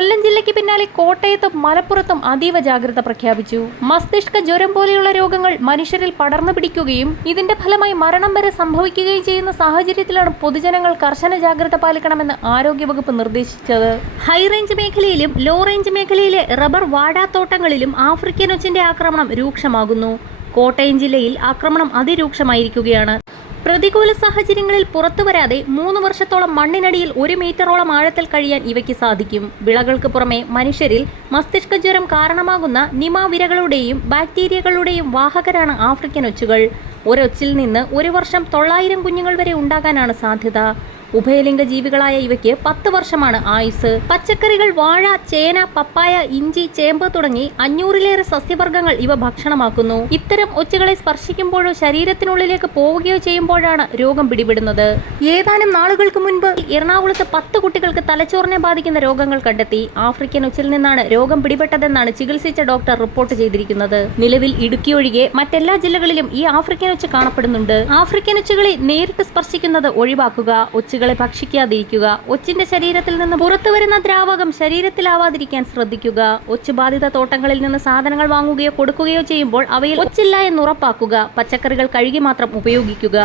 കൊല്ലം ജില്ലയ്ക്ക് പിന്നാലെ കോട്ടയത്തും മലപ്പുറത്തും അതീവ ജാഗ്രത പ്രഖ്യാപിച്ചു. മസ്തിഷ്ക ജ്വരം പോലെയുള്ള രോഗങ്ങൾ മനുഷ്യരിൽ പടർന്നു പിടിക്കുകയും ഇതിന്റെ ഫലമായി മരണം വരെ സംഭവിക്കുകയും ചെയ്യുന്ന സാഹചര്യത്തിലാണ് പൊതുജനങ്ങൾ കർശന ജാഗ്രത പാലിക്കണമെന്ന് ആരോഗ്യവകുപ്പ് നിർദ്ദേശിച്ചത്. ഹൈറേഞ്ച് മേഖലയിലും ലോ റേഞ്ച് മേഖലയിലെ റബ്ബർ വാഴാത്തോട്ടങ്ങളിലും ആഫ്രിക്കൻ ഒച്ചിന്റെ ആക്രമണം രൂക്ഷമാകുന്നു. കോട്ടയം ജില്ലയിൽ ആക്രമണം അതിരൂക്ഷമായിരിക്കുകയാണ്. പ്രതികൂല സാഹചര്യങ്ങളിൽ പുറത്തുവരാതെ 3 വർഷത്തോളം മണ്ണിനടിയിൽ 1 മീറ്ററോളം ആഴത്തിൽ കഴിയാൻ ഇവയ്ക്ക് സാധിക്കും. വിളകൾക്ക് പുറമെ മനുഷ്യരിൽ മസ്തിഷ്ക ജ്വരം കാരണമാകുന്ന നിമാവിരകളുടെയും ബാക്ടീരിയകളുടെയും വാഹകരാണ് ആഫ്രിക്കൻ ഒച്ചുകൾ. ഒരൊച്ചിൽ നിന്ന് 1 വർഷം 900 കുഞ്ഞുങ്ങൾ വരെ ഉണ്ടാകാനാണ് സാധ്യത. ഉഭയലിംഗ ജീവികളായ ഇവയ്ക്ക് 10 വർഷമാണ് ആയുസ്. പച്ചക്കറികൾ, വാഴ, ചേന, പപ്പായ, ഇഞ്ചി, ചേമ്പ് തുടങ്ങി 500ലേറെ സസ്യവർഗ്ഗങ്ങൾ ഇവ ഭക്ഷണമാക്കുന്നു. ഇത്തരം ഒച്ചുകളെ സ്പർശിക്കുമ്പോഴോ ശരീരത്തിനുള്ളിലേക്ക് പോവുകയോ ചെയ്യുമ്പോഴാണ് രോഗം പിടിപെടുന്നത്. ഏതാനും നാളുകൾക്ക് മുൻപ് എറണാകുളത്ത് 10 കുട്ടികൾക്ക് തലച്ചോറിനെ ബാധിക്കുന്ന രോഗങ്ങൾ കണ്ടെത്തി. ആഫ്രിക്കൻ ഒച്ചിൽ നിന്നാണ് രോഗം പിടിപെട്ടതെന്നാണ് ചികിത്സിച്ച ഡോക്ടർ റിപ്പോർട്ട് ചെയ്തിരിക്കുന്നത്. നിലവിൽ ഇടുക്കി ഒഴികെ മറ്റെല്ലാ ജില്ലകളിലും ഈ ആഫ്രിക്കൻ ഒച്ച് കാണപ്പെടുന്നുണ്ട്. ആഫ്രിക്കൻ ഒച്ചുകളെ നേരിട്ട് സ്പർശിക്കുന്നത് ഒഴിവാക്കുക. ഒച്ചുകളെ ഭക്ഷിക്കാതിരിക്കുക. ഒച്ചിന്റെ ശരീരത്തിൽ നിന്ന് പുറത്തുവരുന്ന ദ്രാവകം ശരീരത്തിലാവാതിരിക്കാൻ ശ്രദ്ധിക്കുക. ഒച്ച് ബാധിത തോട്ടങ്ങളിൽ നിന്ന് സാധനങ്ങൾ വാങ്ങുകയോ കൊടുക്കുകയോ ചെയ്യുമ്പോൾ അവയിൽ ഒച്ചില്ല എന്ന് ഉറപ്പാക്കുക. പച്ചക്കറികൾ കഴുകി മാത്രം ഉപയോഗിക്കുക.